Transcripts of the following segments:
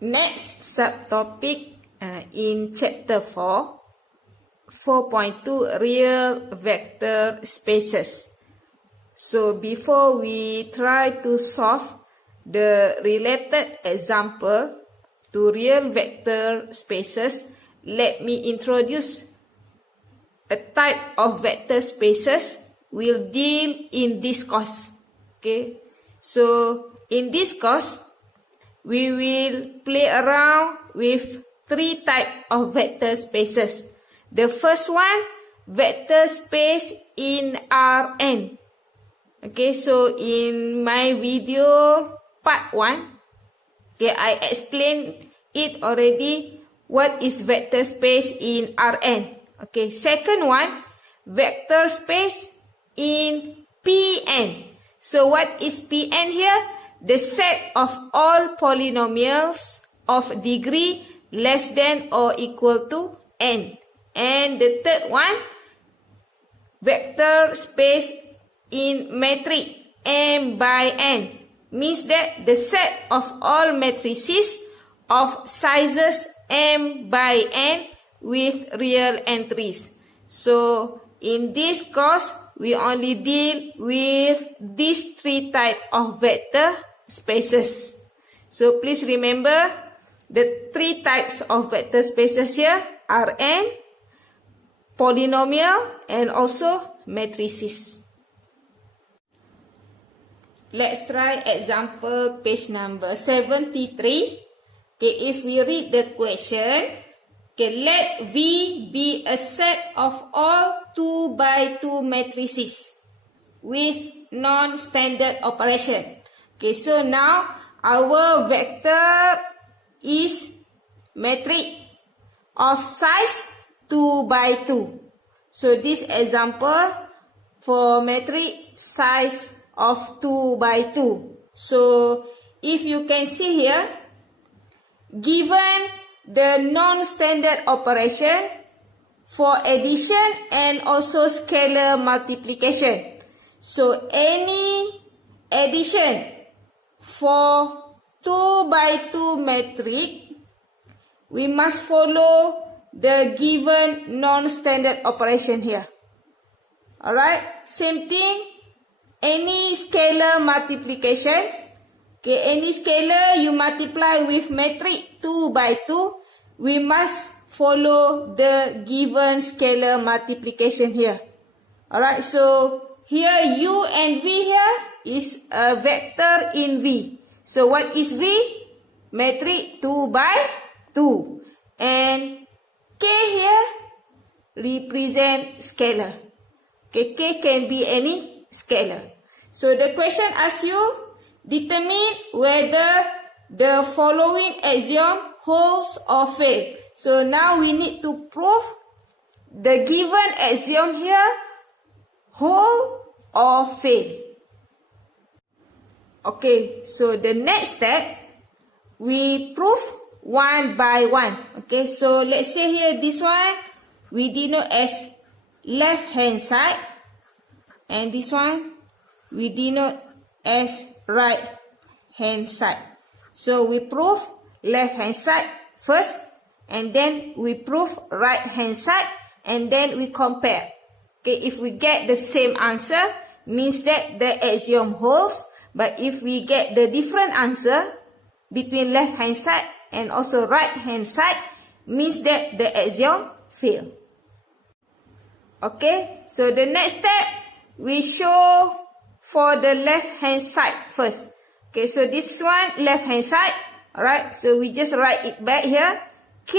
Next subtopic in chapter 4, 4.2 real vector spaces. So before we try to solve the related example to real vector spaces, let me introduce a type of vector spaces we'll deal in this course. Okay, so in this course, we will play around with three types of vector spaces. The first one, vector space in Rn. Okay, so in my video part 1, okay, I explained it already what is vector space in Rn. Okay, second one, vector space in Pn. So what is Pn here? The set of all polynomials of degree less than or equal to n. And the third one, vector space in matrix m by n, means that the set of all matrices of sizes m by n with real entries. So in this course, we only deal with these three types of vector spaces. So please remember the three types of vector spaces here: Rn, polynomial, and also matrices. Let's try example page number 73. Okay, if we read the question, okay, let V be a set of all 2 by 2 matrices with non-standard operation. Okay, so now our vector is matrix of size 2 by 2. So this example for matrix size of 2 by 2. So if you can see here, given the non-standard operation for addition and also scalar multiplication. So any addition for 2 by 2 matrix, we must follow the given non-standard operation here. Alright, same thing, any scalar multiplication. Okay, any scalar you multiply with matrix 2 by 2, we must follow the given scalar multiplication here. Alright, so here U and V here is a vector in V. So what is V? Matrix 2 by 2. And K here represent scalar. Okay, K can be any scalar. So the question asks you, determine whether the following axiom holds or fails. So now we need to prove the given axiom here hold or fail. Okay, so the next step, we prove one by one. Okay, so let's say here this one, we denote as left hand side. And this one, we denote as right hand side. So we prove left hand side first, and then we prove right hand side, and then we compare. Okay, if we get the same answer, means that the axiom holds. But if we get the different answer between left hand side and also right hand side, means that the axiom fail. Okay, so the next step, we show for the left hand side first. Okay, so this one left hand side. Alright, so we just write it back here. K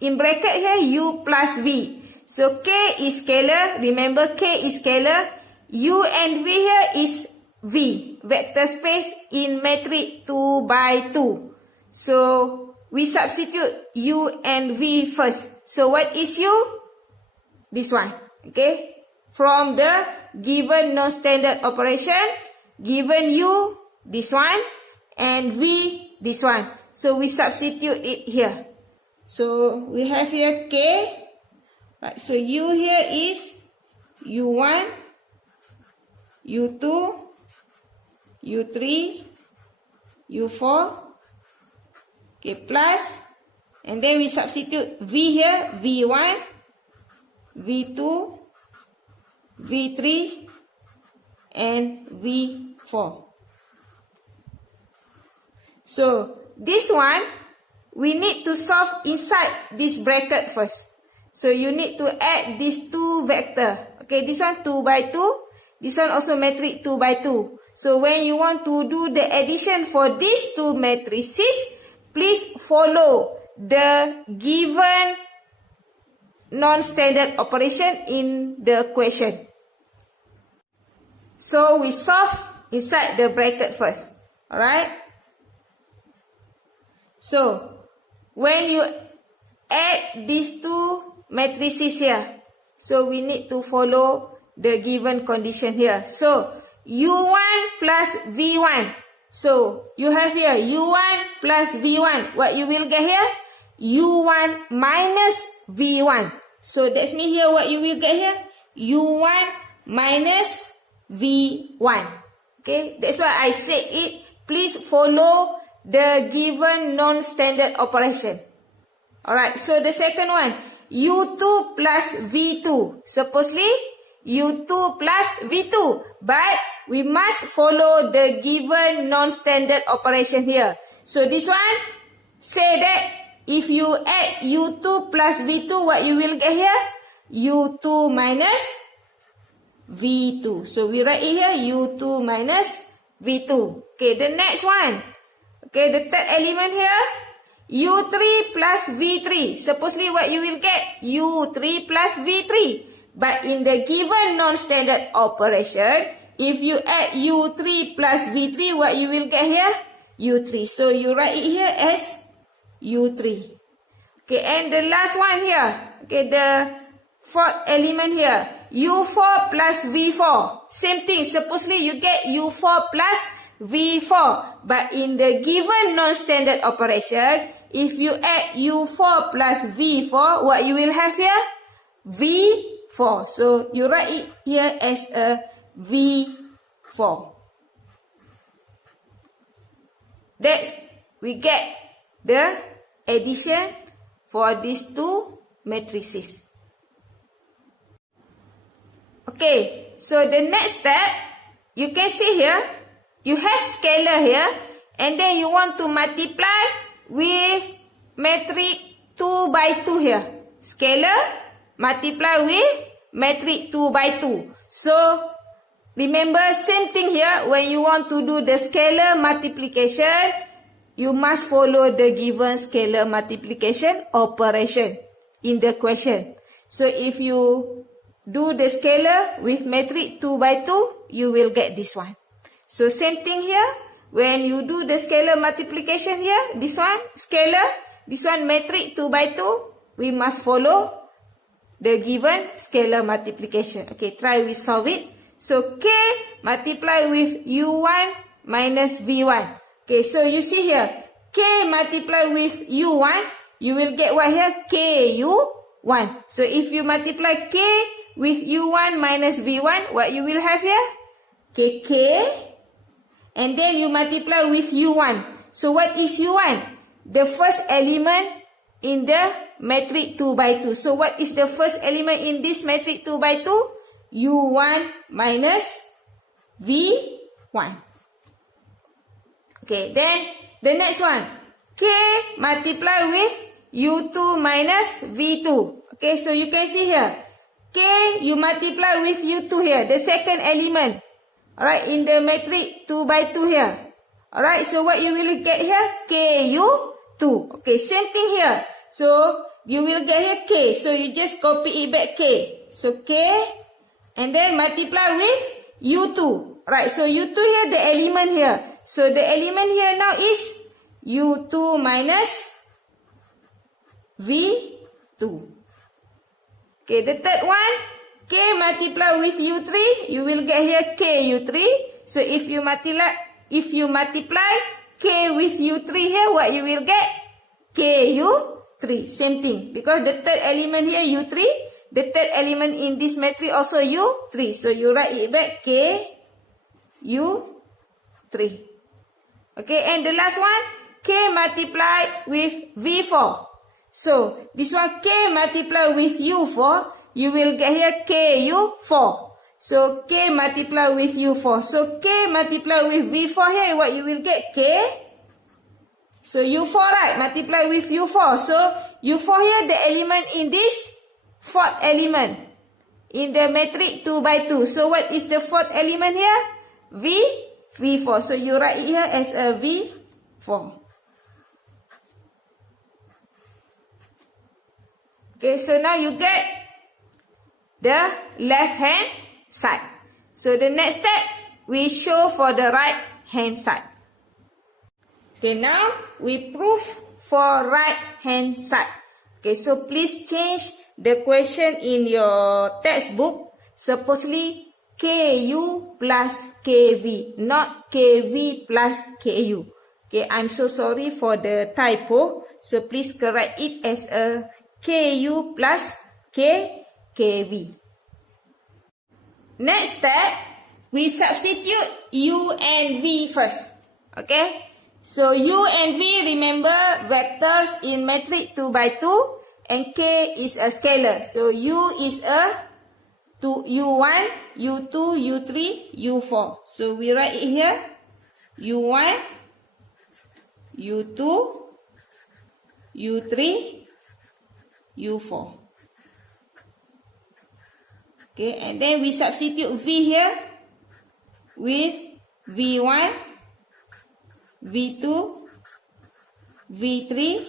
in bracket here, U plus V. So K is scalar. Remember, K is scalar. U and V here is V, vector space in matrix 2 by 2. So we substitute U and V first. So what is U? This one. Okay, from the given non-standard operation, given U, this one, and V, this one. So we substitute it here. So we have here K. Right, so U here is U1, U2, U3, U4, Okay, plus, and then we substitute V here, V1, V2, V3, and V4. So, this one, we need to solve inside this bracket first. So, you need to add these two vector. Okay, this one 2 by 2. This one also matrix 2 by 2. So, when you want to do the addition for these two matrices, please follow the given non-standard operation in the question. So, we solve inside the bracket first. Alright? So, when you add these two matrices here, so we need to follow the given condition here. So, U1 plus V1. So, you have here U1 plus V1. What you will get here? U1 minus V1. So, that's me here. What you will get here? U1 minus V1. Okay, that's why I said it. Please follow the given non-standard operation. Alright, so the second one, U2 plus V2. Supposedly, U2 plus V2. But we must follow the given non-standard operation here. So this one, say that if you add U2 plus V2, what you will get here? U2 minus V2. So we write it here, U2 minus V2. Okay, the next one. Okay, the third element here, U3 plus V3. Supposedly what you will get? U3 plus V3. But in the given non-standard operation, if you add U3 plus V3, what you will get here? U3. So you write it here as U3. Okay, and the last one here. Okay, the fourth element here, U4 plus V4. Same thing. Supposedly you get U4 plus V4. But in the given non-standard operation, if you add U4 plus V4, what you will have here? V4. So, you write it here as a V4. That's, we get the addition for these two matrices. Okay, so the next step, you can see here, you have scalar here, and then you want to multiply with matrix 2 by 2 here. Scalar multiply with matrix 2 by 2. So, remember, same thing here. When you want to do the scalar multiplication, you must follow the given scalar multiplication operation in the question. So, if you do the scalar with matrix 2 by 2, you will get this one. So, same thing here. When you do the scalar multiplication here, this one scalar, this one matrix 2 by 2, we must follow the given scalar multiplication. Okay, try we solve it. So, K multiply with U1 minus V1. Okay, so you see here, K multiply with U1, you will get what here? KU1. So, if you multiply K with U1 minus V1, what you will have here? KK. And then you multiply with U1. So, what is U1? The first element in the matrix 2 by 2. So, what is the first element in this matrix 2 by 2? U1 minus V1. Okay, then the next one. K multiply with U2 minus V2. Okay, so you can see here. K, you multiply with U2 here, the second element. Alright, in the matrix 2 by 2 here. Alright, so what you will get here? KU2. Okay, same thing here. So, you will get here K. So, you just copy it back K. So, K, and then multiply with U2. Right, so U2 here, the element here. So, the element here now is U2 minus V2. Okay, the third one, K multiply with U3, you will get here KU3. So, if you multiply K with U3 here, what you will get? KU3. Same thing. Because the third element here, U3. The third element in this matrix also U3. So, you write it back KU3. Okay, and the last one, K multiplied with V4. So, this one K multiplied with U4, you will get here KU4. So, K multiplied with U4. So, K multiplied with V4 here, what you will get? K. So, U4, right? Multiply with U4. So, U4 here, the element in this fourth element. In the matrix 2 by 2. So, what is the fourth element here? V4. So, you write it here as a V4. Okay, so now you get the left hand side. So the next step, we show for the right hand side. Okay, now we prove for right hand side. Okay, so please change the question in your textbook. Supposedly KU plus KV, not KV plus KU. Okay, I'm so sorry for the typo. So please correct it as a KU plus KV. Next step, we substitute U and V first. Okay? So U and V, remember vectors in matrix 2 by 2 and K is a scalar. So U is a U1, U2, U3, U4. So we write it here. U1, U2, U3, U4. Okay, and then we substitute V here with V1, V2, V3,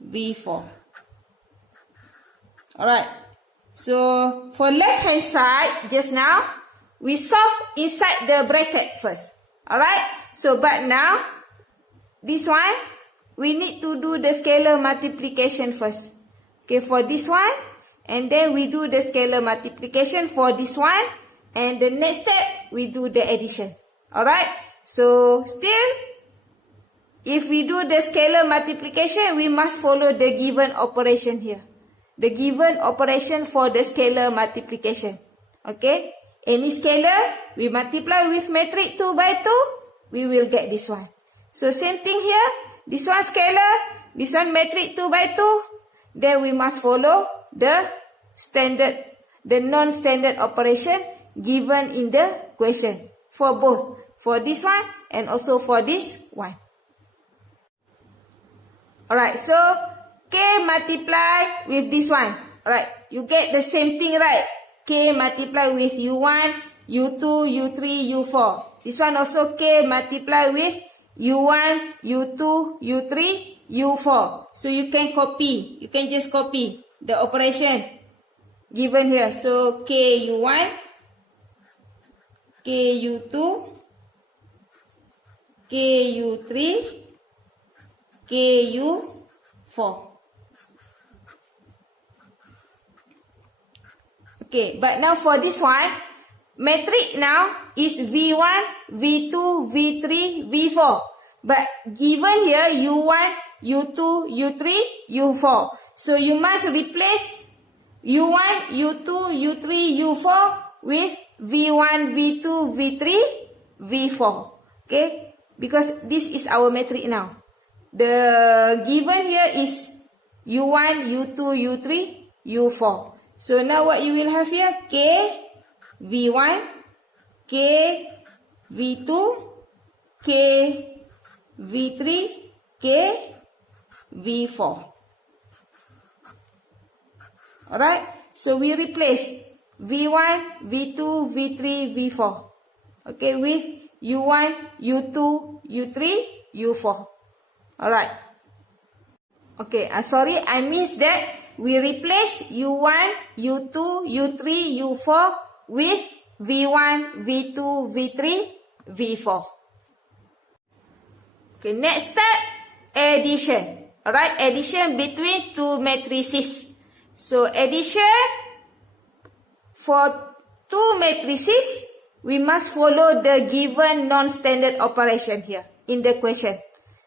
V4. Alright, so for left hand side, just now, we solve inside the bracket first. Alright, so but now, this one, we need to do the scalar multiplication first. Okay, for this one. And then we do the scalar multiplication for this one. And the next step, we do the addition. Alright. So, still, if we do the scalar multiplication, we must follow the given operation here. The given operation for the scalar multiplication. Okay. Any scalar, we multiply with matrix 2 by 2, we will get this one. So, same thing here. This one scalar, this one matrix 2 by 2. Then we must follow the standard, the non-standard operation given in the question. For both. For this one and also for this one. Alright, so K multiply with this one. Alright, you get the same thing, right? K multiply with U1, U2, U3, U4. This one also K multiply with U1, U2, U3, U4. So you can copy. You can just copy the operation given here. So KU1, KU2, KU3, KU4. Okay, but now for this one, matrix now is V1, V2, V3, V4. But given here U1, U2, U3, U4. So you must replace U1, U2, U3, U4 with V1, V2, V3, V4. Okay? Because this is our matrix now. The given here is U1, U2, U3, U4. So now what you will have here? K, V1, K, V2, K, V3, K, V4. Alright? So we replace V1, V2, V3, V4. Okay, with U1, U2, U3, U4. Alright. Okay, sorry, I missed that. We replace U1, U2, U3, U4 with V1, V2, V3, V4. Okay, next step, addition. Alright, addition between two matrices. So, addition for two matrices, we must follow the given non-standard operation here in the question.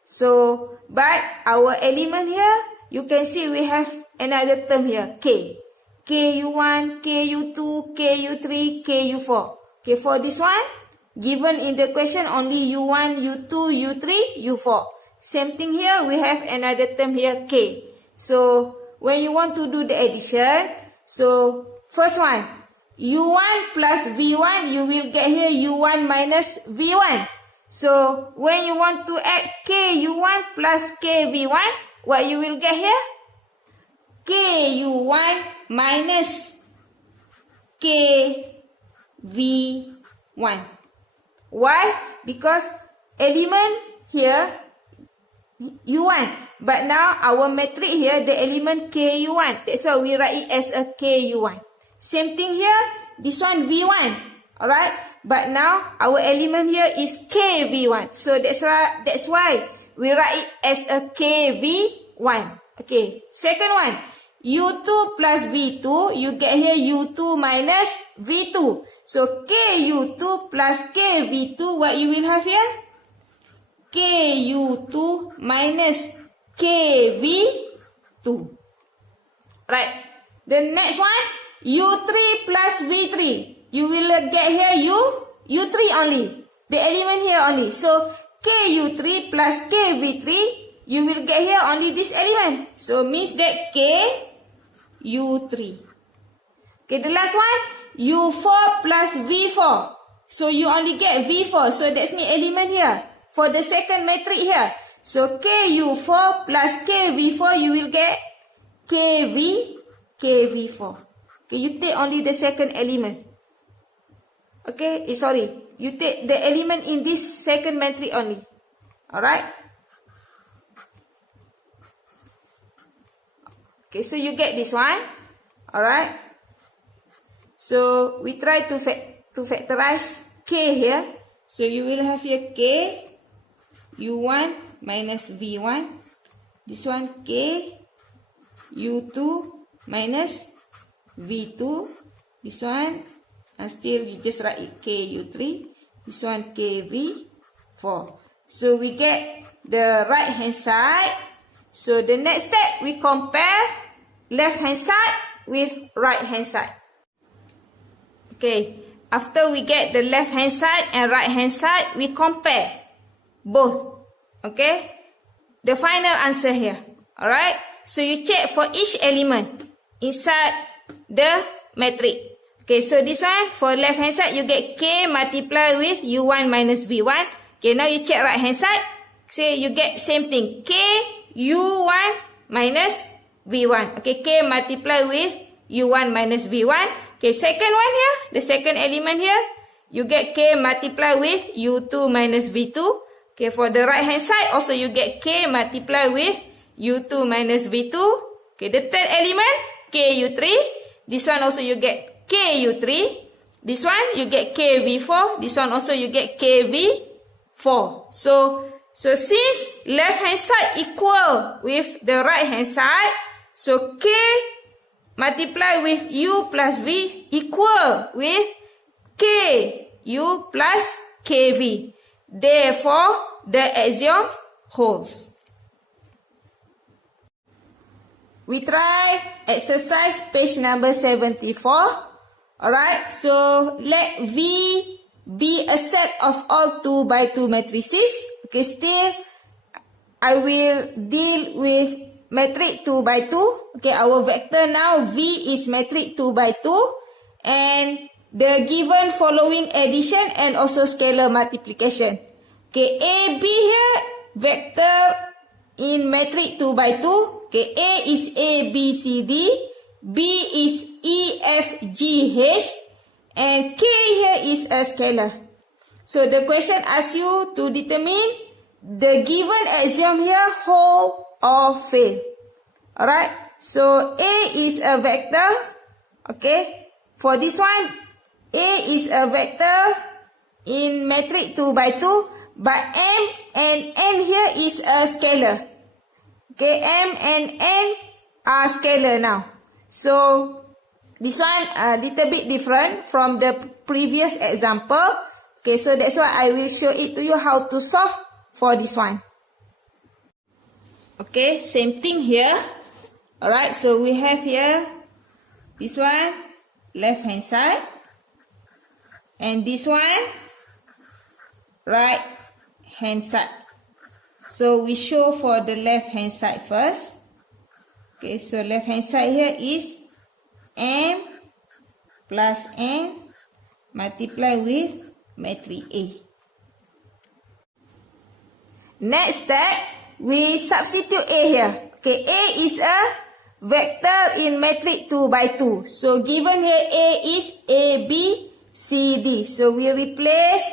So, but our element here, you can see we have another term here, K. KU1, KU2, KU3, KU4. Okay, for this one, given in the question only U1, U2, U3, U4. Same thing here, we have another term here, K. So, when you want to do the addition, so first one, U1 plus V1, you will get here U1 minus V1. So, when you want to add KU1 plus KV1, what you will get here? KU1 minus KV1. Why? Because element here, U1. But now our matrix here, the element KU1. That's why we write it as a KU1. Same thing here, this one V1. Alright? But now our element here is KV1. So that's why we write it as a KV1. Okay. Second one, U2 plus V2, you get here U2 minus V2. So KU2 plus KV2, what you will have here? KU2 minus KV2. Right. The next one, U3 plus V3. You will get here U3 only. The element here only. So KU3 plus KV3, you will get here only this element. So means that KU3. Okay, the last one, U4 plus V4. So you only get V4. So that's mean element here. For the second matrix here. So KU4 plus KV4, you will get KV4. Okay, you take only the second element. Okay, sorry. You take the element in this second matrix only. Alright? Okay, so you get this one. Alright? So, we try to factorize K here. So, you will have here K, U1 minus V1. This one K, U2 minus V2. This one, and still you just write it KU3. This one KV4. So we get the right hand side. So the next step, we compare left hand side with right hand side. Okay, after we get the left hand side and right hand side, we compare both. Okay, the final answer here. Alright, so you check for each element inside the matrix. Okay, so this one, for left hand side, you get K multiplied with U1 minus V1. Okay, now you check right hand side. Say you get same thing. K U1 minus V1. Okay, K multiplied with U1 minus V1. Okay, second one here, the second element here, you get K multiplied with U2 minus V2. Okay, for the right hand side, also you get K multiplied with U2 minus V2. Okay, the third element, KU3. This one also you get KU3. This one you get KV4. This one also you get KV4. So since left hand side equal with the right hand side, so K multiplied with U plus V equal with KU plus KV. Therefore, the axiom holds. We try exercise page number 74. Alright, so let V be a set of all 2 by 2 matrices. Okay, still I will deal with matrix 2 by 2. Okay, our vector now V is matrix 2 by 2. And the given following addition and also scalar multiplication. Okay, AB here, vector in matrix 2 by 2. Okay, A is A, B, C, D. B is E, F, G, H. And K here is a scalar. So the question asks you to determine the given axiom here, hold or fail. Alright, so A is a vector. Okay, for this one, A is a vector in matrix 2 by 2. But M and N here is a scalar. Okay, M and N are scalar now. So, this one a little bit different from the previous example. Okay, so that's why I will show it to you how to solve for this one. Okay, same thing here. Alright, so we have here this one, left hand side. And this one, right hand side. So we show for the left hand side first. Okay, so left hand side here is M plus N multiply with matrix A. Next step, we substitute A here. Okay, A is a vector in matrix 2 by 2. So given here A is A, B, C, D. So we replace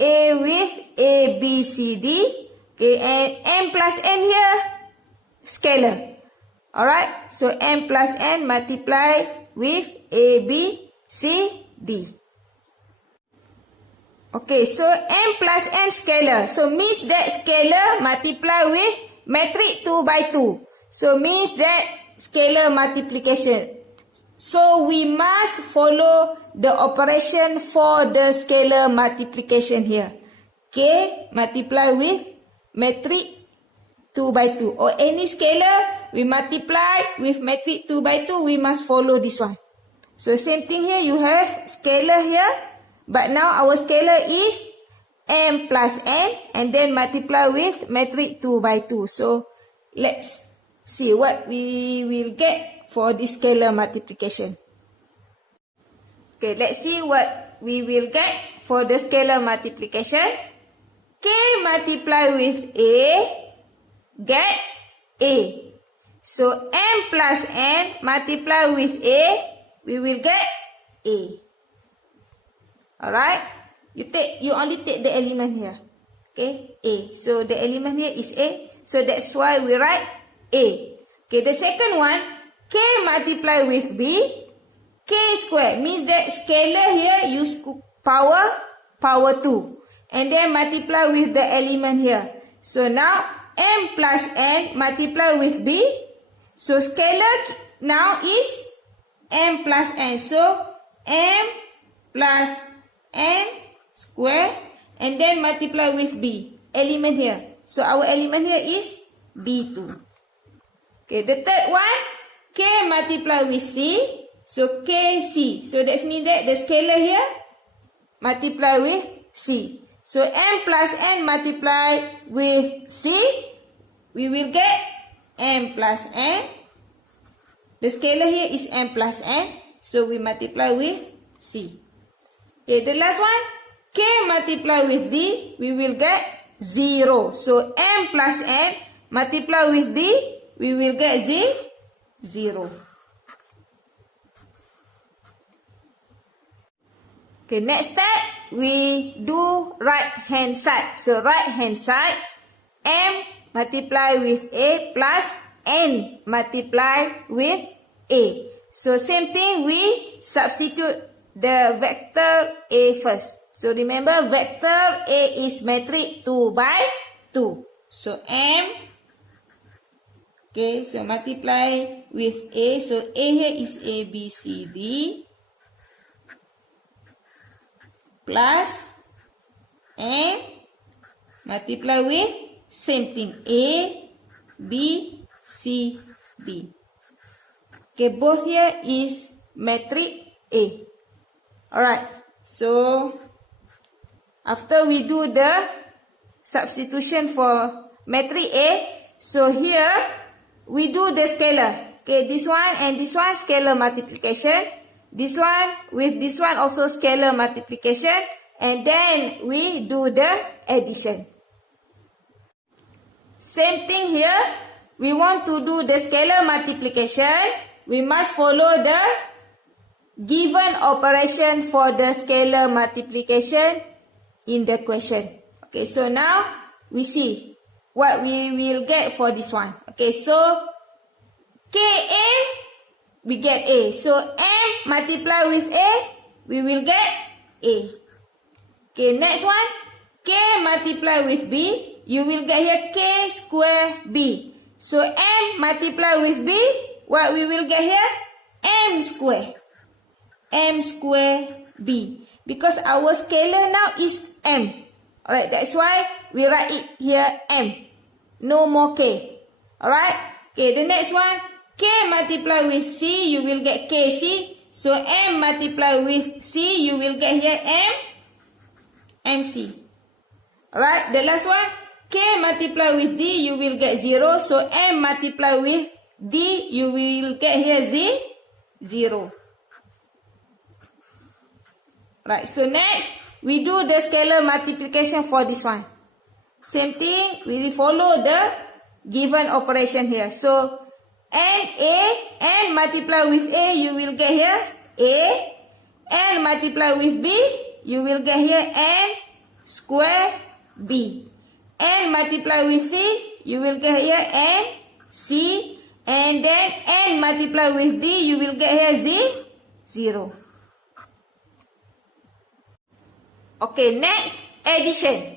A with A, B, C, D. Okay, and M plus N here, scalar. Alright, so M plus N multiply with A, B, C, D. Okay, so M plus N scalar. So means that scalar multiply with matrix 2 by 2. So means that scalar multiplication. So we must follow the operation for the scalar multiplication here. K multiply with matrix 2 by 2. Or any scalar we multiply with matrix 2 by 2, we must follow this one. So same thing here, you have scalar here. But now our scalar is M plus N and then multiply with matrix 2 by 2. So let's see what we will get for this scalar multiplication. Okay, let's see what we will get for the scalar multiplication. K multiply with A, get A. So M plus N multiply with A, we will get A. Alright, you only take the element here. Okay, A. So the element here is A. So that's why we write A. Okay, the second one, K multiply with B, K square means that scalar here use power 2. And then multiply with the element here. So now M plus N multiply with B. So scalar now is M plus N. So M plus N square and then multiply with B. Element here. So our element here is B2. Okay, the third one, K multiply with C. So KC. So that means that the scalar here multiply with C. So M plus N multiply with C. We will get M plus N. The scalar here is M plus N. So we multiply with C. Okay, the last one, K multiply with D. We will get 0. So M plus N multiply with D. We will get 0. Okay, next step, we do right hand side. So right hand side, M multiply with A plus N multiply with A. So same thing, we substitute the vector A first. So remember, vector A is matrix 2 by 2. So M, okay, so multiply with A. So A here is A, B, C, D. Plus N multiply with same thing A, B, C, D. Okay, both here is matrix A. Alright, so after we do the substitution for matrix A, so here we do the scalar. Okay, this one and this one scalar multiplication. This one with this one also scalar multiplication. And then we do the addition. Same thing here. We want to do the scalar multiplication. We must follow the given operation for the scalar multiplication in the question. Okay, so now we see what we will get for this one. Okay, so KA, we get A. So M multiply with A, we will get A. Okay, next one, K multiply with B, you will get here K square B. So M multiply with B, what we will get here? M square. M square B. Because our scalar now is M. Alright, that's why we write it here M. No more K. Alright, okay, the next one, K multiply with C, you will get KC. So M multiply with C, you will get here MC. Alright, the last one, K multiply with D, you will get 0. So M multiply with D, you will get here 0. Right, so next, we do the scalar multiplication for this one. Same thing, we will follow the given operation here. So, N multiply with A, you will get here A. N multiply with B, you will get here N square B. N multiply with C, you will get here N C. And then N multiply with D, you will get here 0. Okay, next, addition.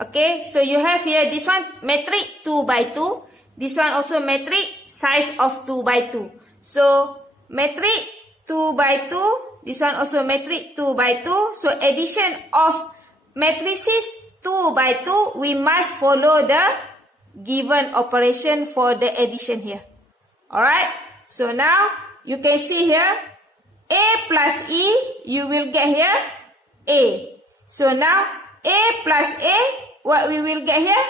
Okay, so you have here this one, metric 2 by 2. This one also metric, size of 2 by 2. So, metric 2 by 2. This one also metric 2 by 2. So, addition of matrices 2 by 2, we must follow the given operation for the addition here. Alright, so now, you can see here, A plus E, you will get here A. So now, A plus A, what we will get here?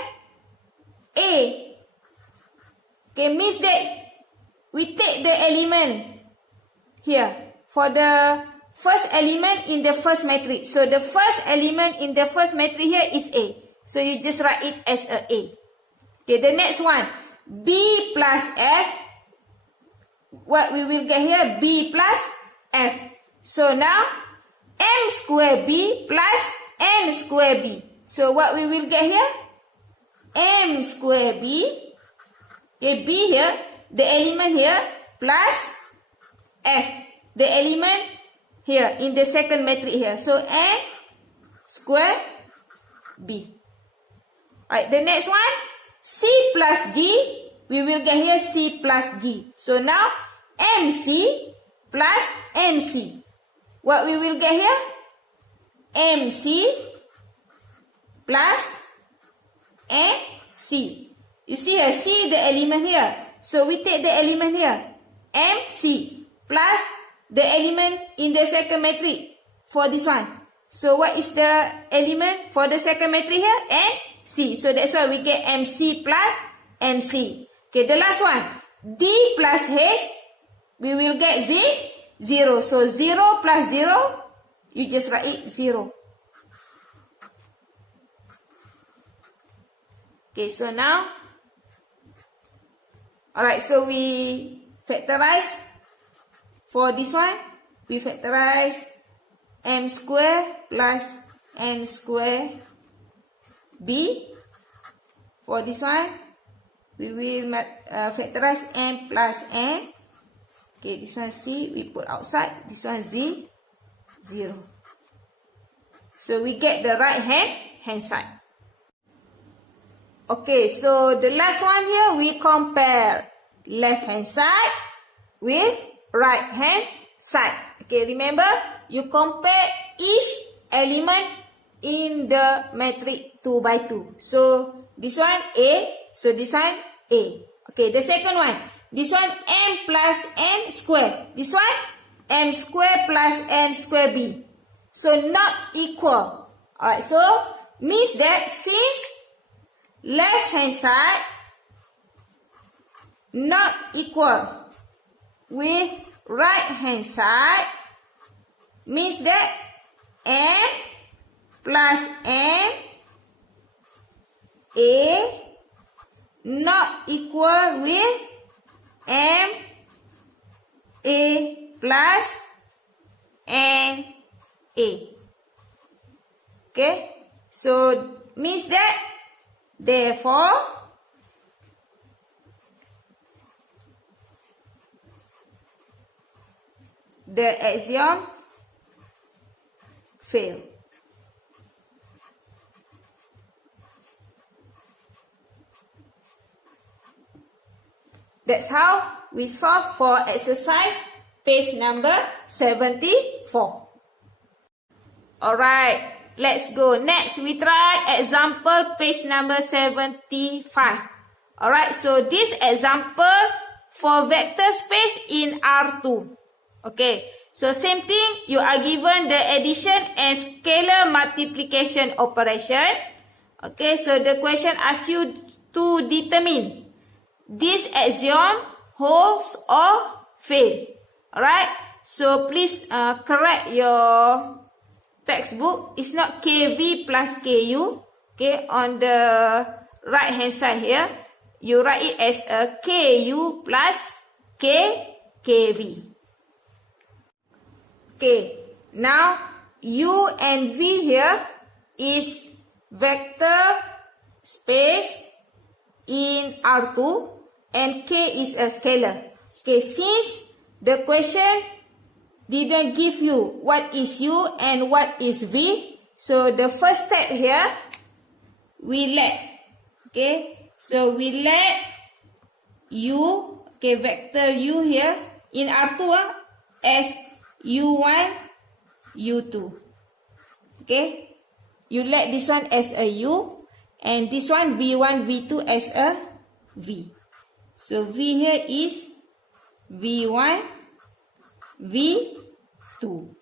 A. Okay, means that we take the element here for the first element in the first matrix. So the first element in the first matrix here is A. So you just write it as a A. Okay, the next one, B plus F. What we will get here? B plus F. So now, M square B plus N square B. So what we will get here? M square B. Okay, B here, the element here, plus F, the element here in the second matrix here. So N square B. Alright, the next one, C plus D, we will get here C plus D. So now, MC plus NC. What we will get here? MC plus NC. You see here, C the element here. So we take the element here. MC plus the element in the second matrix for this one. So what is the element for the second matrix here? NC. So that's why we get MC plus NC. Okay, the last one. D plus H, we will get 0. So 0 plus 0, you just write it 0. Okay, so now, alright, so we factorize for this one. We factorize M square plus N square B. For this one, we will factorize M plus N. Okay, this one C, we put outside. This one Z, 0. So we get the right hand side. Okay, so the last one here, we compare left hand side with right hand side. Okay, remember, you compare each element in the matrix 2 by 2. So, this one A, so this one A. Okay, the second one, this one M plus N square. This one M square plus N square B. So, not equal. Alright, so, means that since left hand side not equal with right hand side, means that M plus N A not equal with M A plus N A. Okay, so means that therefore the axiom fail. That's how we solve for exercise page number 74. Alright, let's go. Next, we try example page number 75. Alright, so this example for vector space in R2. Okay, so same thing, you are given the addition and scalar multiplication operation. Okay, so the question asks you to determine this axiom holds or fail. Alright, so please correct your textbook. It's not KV plus KU. Okay, on the right hand side here, you write it as a KU plus KV. Okay, now U and V here is vector space in R2 and K is a scalar. Okay, since the question didn't give you what is U and what is V, so the first step here, we let, okay, so we let U, okay, vector U here in R2 as U1, U2, okay, you let this one as a U and this one V1, V2 as a V. So V here is V1, V2.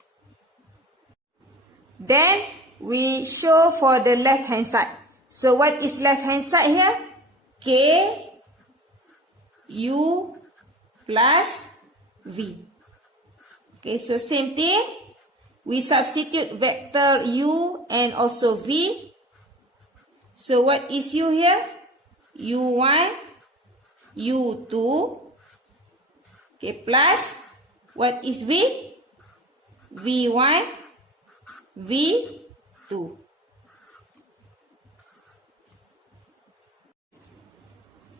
Then we show for the left hand side. So what is left hand side here? K, U plus V. Okay, so same thing. We substitute vector U and also V. So what is U here? U1, U2. Okay, plus what is V? V1, V2.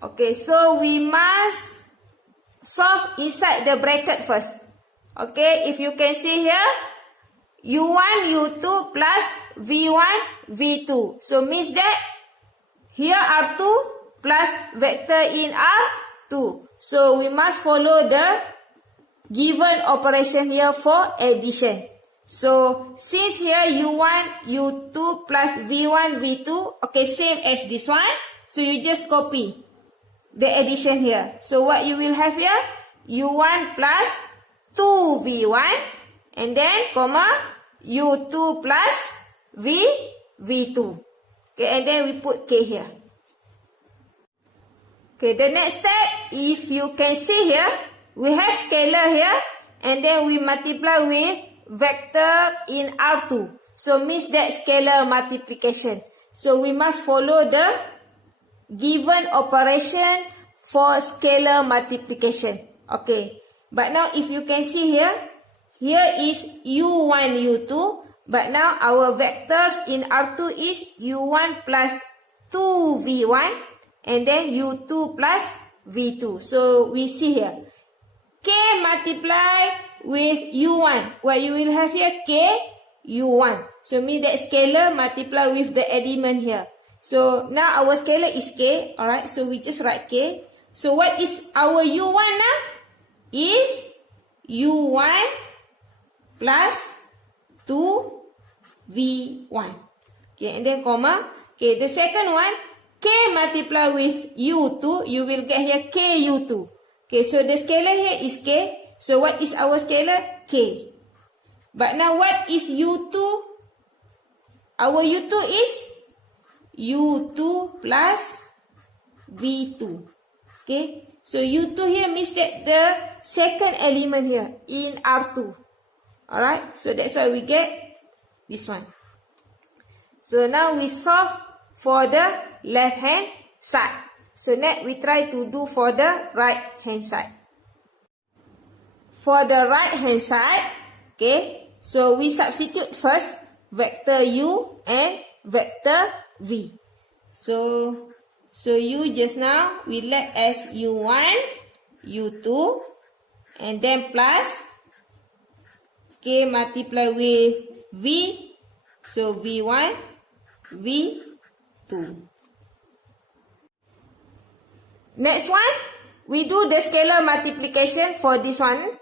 Okay, so we must solve inside the bracket first. Okay, if you can see here, U1, U2 plus V1, V2. So means that here R2 plus vector in R2. So we must follow the given operation here for addition. So since here U1, U2 plus V1, V2, okay, same as this one. So you just copy the addition here. So what you will have here? U1 plus 2V1 and then comma U2 plus V2. Okay, and then we put K here. Okay, the next step, if you can see here, we have scalar here and then we multiply with vector in R2. So means that scalar multiplication. So we must follow the given operation for scalar multiplication. Okay, but now if you can see here, here is U1, U2, but now our vectors in R2 is U1 plus 2V1 and then U2 plus V2. So we see here, K multiply with U1. What you will have here? K, U1. So mean that scalar multiply with the element here. So now our scalar is K. Alright, so we just write K. So what is our U1 now? Is U1 plus 2V1. Okay, and then comma. Okay, the second one, K multiply with U2, you will get here KU2. Okay, so the scalar here is K. So what is our scalar? K. But now what is U2? Our U2 is U2 plus V2. Okay, so U2 here means that the second element here in R2. Alright, so that's why we get this one. So now we solve for the left hand side. So next we try to do for the right hand side. For the right hand side, okay, so we substitute first vector U and vector V. So U just now we let as U1, U2 and then plus K multiply with V. So V1, V2. Next one, we do the scalar multiplication for this one.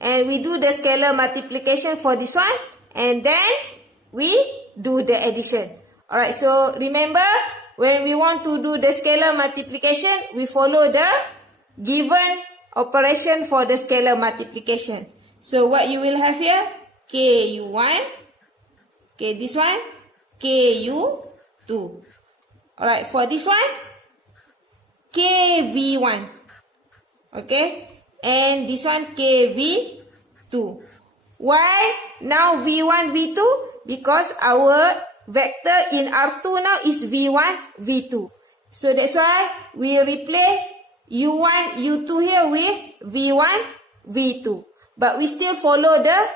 And we do the scalar multiplication for this one. And then we do the addition. Alright, so remember, when we want to do the scalar multiplication, we follow the given operation for the scalar multiplication. So what you will have here? KU1. Okay, this one, KU2. Alright, for this one, KV1. Okay, and this one KV2. Why now V1, V2? Because our vector in R2 now is V1, V2. So that's why we replace U1, U2 here with V1, V2. But we still follow the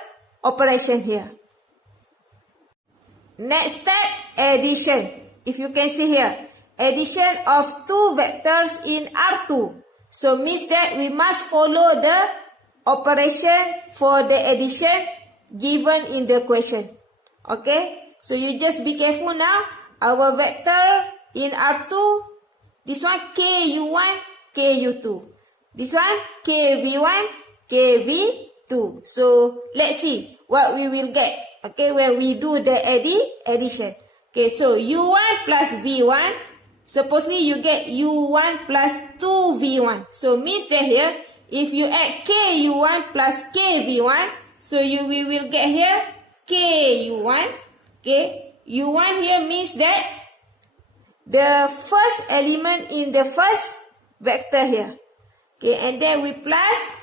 operation here. Next step, addition. If you can see here, addition of two vectors in R2. So means that we must follow the operation for the addition given in the question. Okay, so you just be careful now. Our vector in R2, this one KU1, KU2. This one KV1, KV2. So let's see what we will get. Okay, when we do the addition. Okay, so U1 plus V1. Supposedly you get U1 plus 2V1. So means that here, if you add KU1 plus KV1, so we will get here KU1. Okay, U1 here means that the first element in the first vector here. Okay, and then we plus,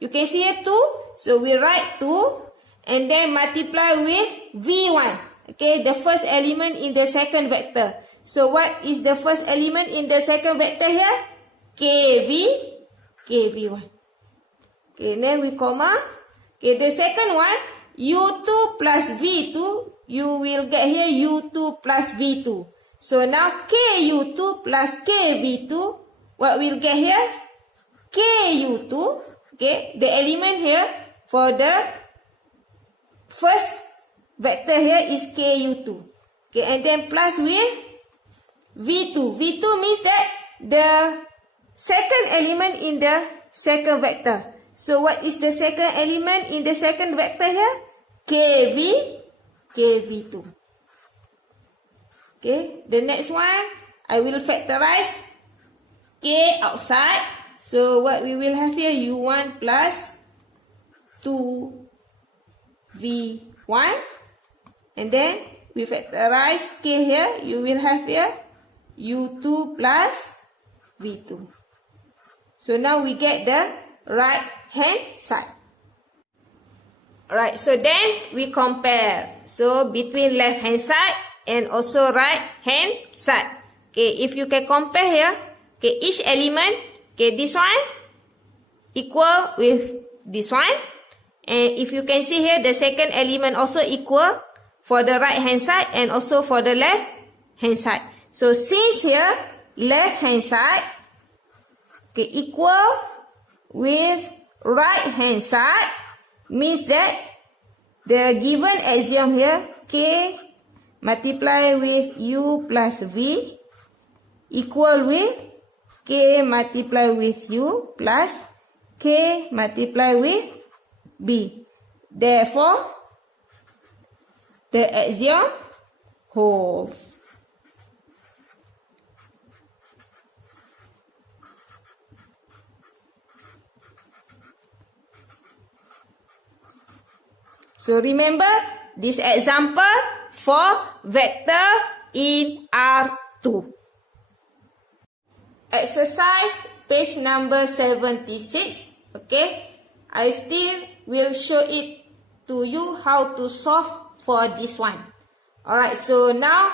you can see here 2. So we write 2 and then multiply with V1. Okay, the first element in the second vector. So what is the first element in the second vector here? KV1. Okay, then we comma. Okay, the second one, U2 plus V2, you will get here U2 plus V2. So now KU2 plus KV2, what we'll get here? KU2. Okay, the element here for the first vector here is KU2. Okay, and then plus with V2. V2 means that the second element in the second vector. So what is the second element in the second vector here? KV2. Okay, the next one, I will factorize K outside. So what we will have here, U1 plus 2V1. And then we factorize K here, you will have here U2 plus V2. So now we get the right hand side. Alright, so then we compare. So between left hand side and also right hand side. Okay, if you can compare here, okay, each element, okay, this one equal with this one. And if you can see here, the second element also equal for the right hand side and also for the left hand side. So since here, left hand side, okay, equal with right hand side, means that the given axiom here, K multiply with U plus V equal with K multiply with U plus K multiply with B. Therefore, the axiom holds. So remember this example for vector in R2. Exercise page number 76. Okay, I still will show it to you how to solve for this one. Alright, so now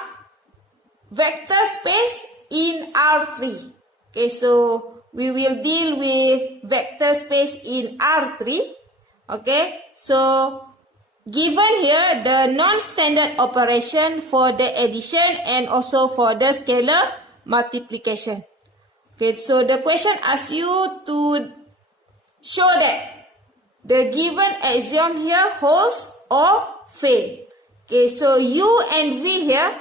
vector space in R3. Okay, so we will deal with vector space in R3. Okay, so given here the non-standard operation for the addition and also for the scalar multiplication. Okay, so the question asks you to show that the given axiom here holds or fail. Okay, so U and V here,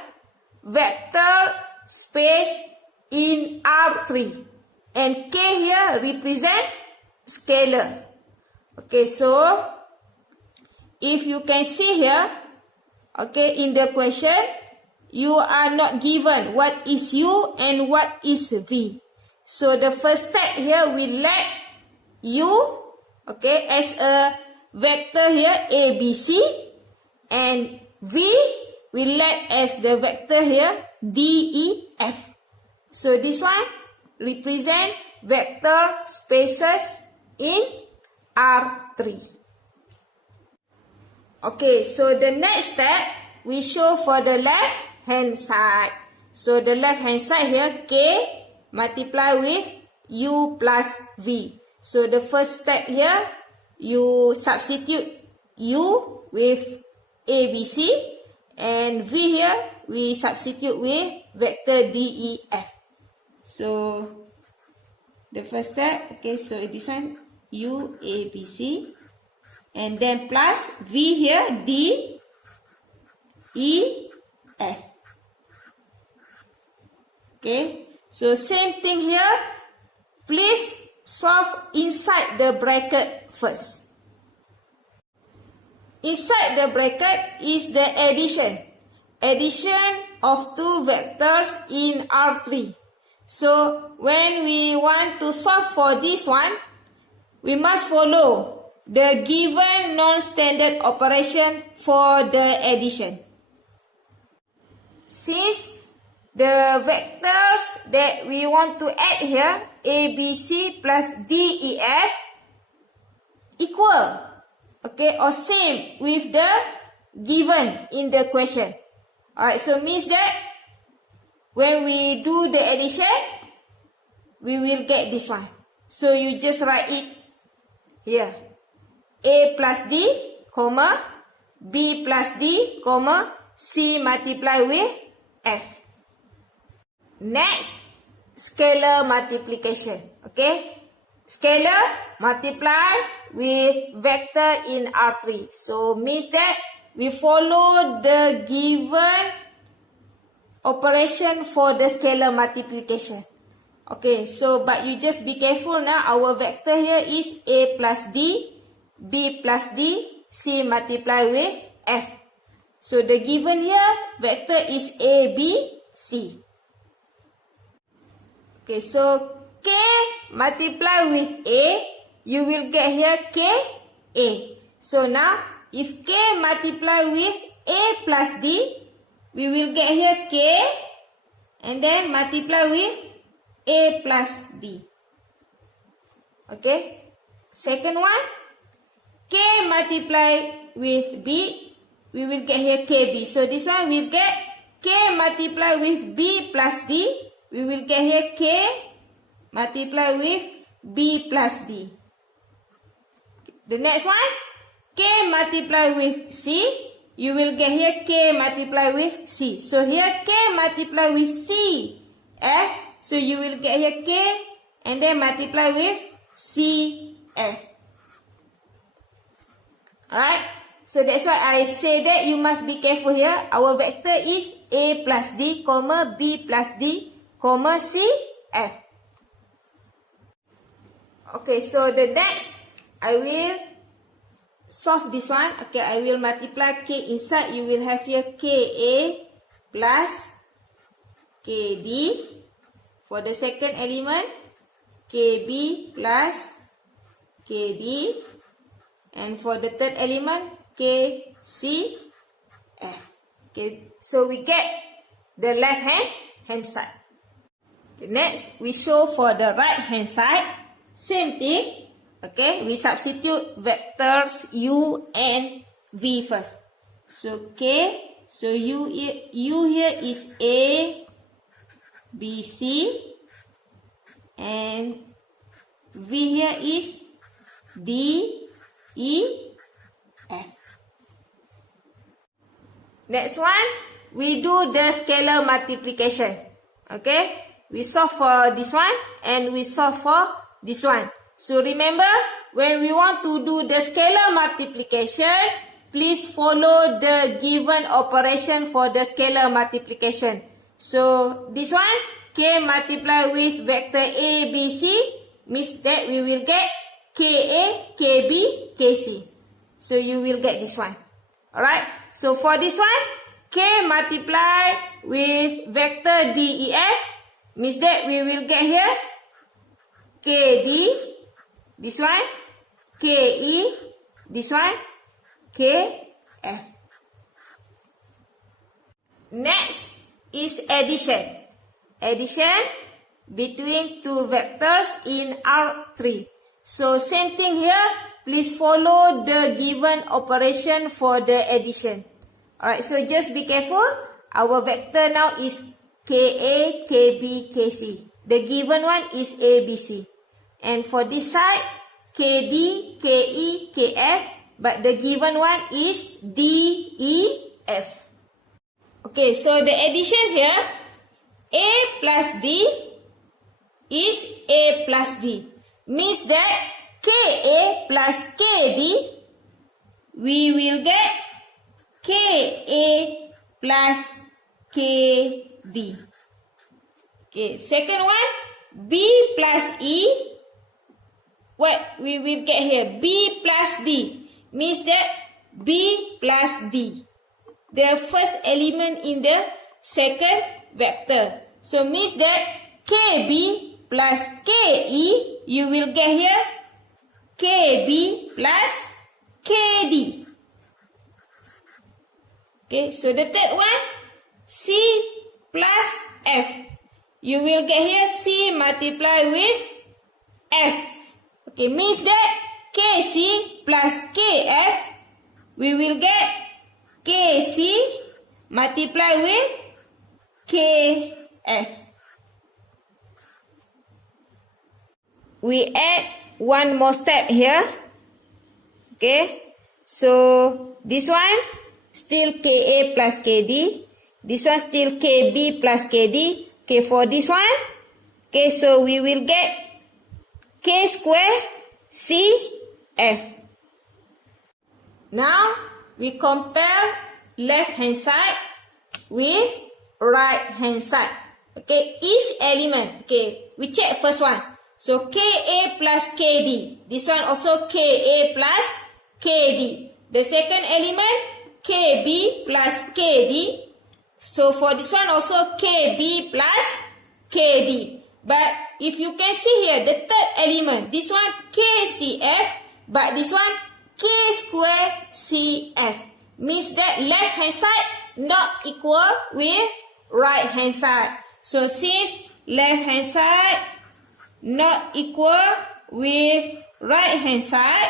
vector space in R3. And K here represent scalar. Okay, so if you can see here, okay, in the question, you are not given what is U and what is V. So the first step here, we let U, okay, as a vector here, A, B, C, and V, we let as the vector here, D, E, F. So this one represent vector spaces in R3. Okay, so the next step we show for the left hand side. So the left hand side here, K multiply with U plus V. So the first step here, you substitute U with ABC, and V here, we substitute with vector D, E, F. So the first step, okay, so this one, U, A, B, C, and then plus V here, D, E, F. Okay, so same thing here. Please solve inside the bracket first. Inside the bracket is the addition. Addition of two vectors in R3. So when we want to solve for this one, we must follow the given non-standard operation for the addition. Since the vectors that we want to add here, A, B, C plus D, E, F, equal, okay, or same with the given in the question. Alright, so means that when we do the addition, we will get this one. So you just write it here. A plus D, comma, B plus D, comma, C multiply with F. Next, scalar multiplication. Okay, scalar multiply with vector in R3. So means that we follow the given operation for the scalar multiplication. Okay, so but you just be careful now. Our vector here is A plus D, B plus D, C multiply with F. So the given here vector is A, B, C. Okay, so K multiply with A, you will get here K, A. So now, if K multiply with A plus D, we will get here K, and then multiply with A plus D. Okay, second one, K multiply with B, we will get here KB. So this one we will get K multiply with B plus D, we will get here K multiply with B plus D. The next one, K multiply with C, you will get here K multiply with C. So here K multiply with C, F, so you will get here K and then multiply with C, F. Alright, so that's why I say that you must be careful here. Our vector is A plus D, comma, B plus D, comma, C, F. Okay, so the next, I will solve this one. Okay, I will multiply K inside. You will have here KA plus KD. For the second element, KB plus KD. And for the third element, KCF. Okay, so we get the left hand side. Okay, next, we show for the right hand side. Same thing. Okay, we substitute vectors U and V first. So K, so U here is A, B, C, and V here is D, E, F. Next one, we do the scalar multiplication. Okay, we solve for this one and we solve for this one. So remember, when we want to do the scalar multiplication, please follow the given operation for the scalar multiplication. So this one, K multiply with vector A, B, C, means that we will get KA, KB, KC. So you will get this one. Alright, so for this one, K multiply with vector D, E, F, means that we will get here KD, this one, KE, this one, KF. Next, is addition. Addition between two vectors in R3. So same thing here. Please follow the given operation for the addition. Alright, so just be careful. Our vector now is KA, KB, KC. The given one is ABC. And for this side, KD, KE, KF. But the given one is DEF. Okay, so the addition here, A plus D is A plus D. Means that KA plus KD, we will get KA plus KD. Okay, second one, B plus E. What we will get here? B plus D. Means that B plus D. The first element in the second vector. So means that KB plus KE, you will get here KB plus KD. Okay, so the third one, C plus F. You will get here C multiply with F. Okay, means that KC plus KF, we will get KC multiply with KF. We add one more step here. Okay, so this one still KA plus KD. This one still KB plus KD. Okay, for this one, okay, so we will get K square CF. Now, we compare left hand side with right hand side. Okay, each element, okay, we check first one. So, KA plus KD. This one also KA plus KD. The second element, KB plus KD. So, for this one also KB plus KD. But if you can see here, the third element, this one KCF, but this one K square CF. Means that left hand side not equal with right hand side. So since left hand side not equal with right hand side,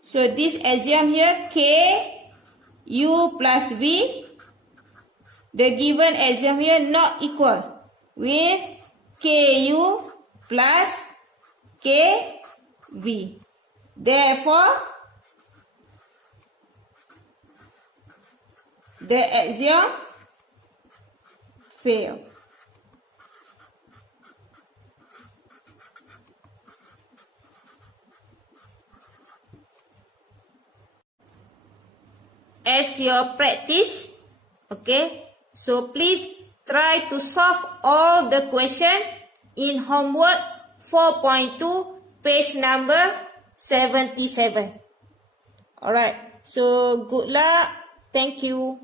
so this axiom here K U plus V, the given axiom here not equal with KU plus KV. Therefore, the axiom fail. As your practice, okay, so please try to solve all the question in homework 4.2, page number 77. Alright, so good luck. Thank you.